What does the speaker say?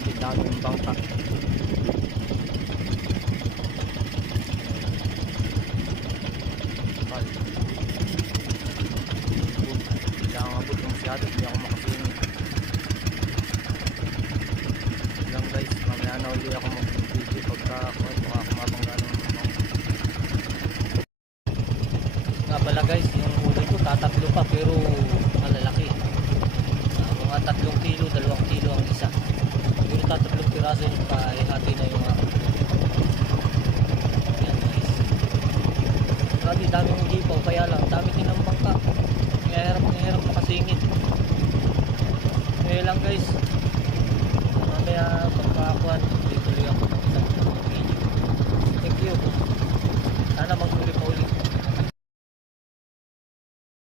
Grabe, daming bangka. Kapal. Kailangan abot ng masyado, hindi ako makasingit. Lang guys, mamaya na uli ako mag-video pagka ako mabangga ng bangka. Nga pala guys, yung huli ko tatatlo pa pero malalaki. Mga 3 kilo, 2 kilo ang isa. Pero 3 piraso yung kahati na yung yan guys. Grabe, daming hipaw, kaya lang dami din ng bangka. Hirap makasingit. Kaya lang guys, mamaya pagkakuan tuloy ako ng isang video. Thank you. Sana maghuli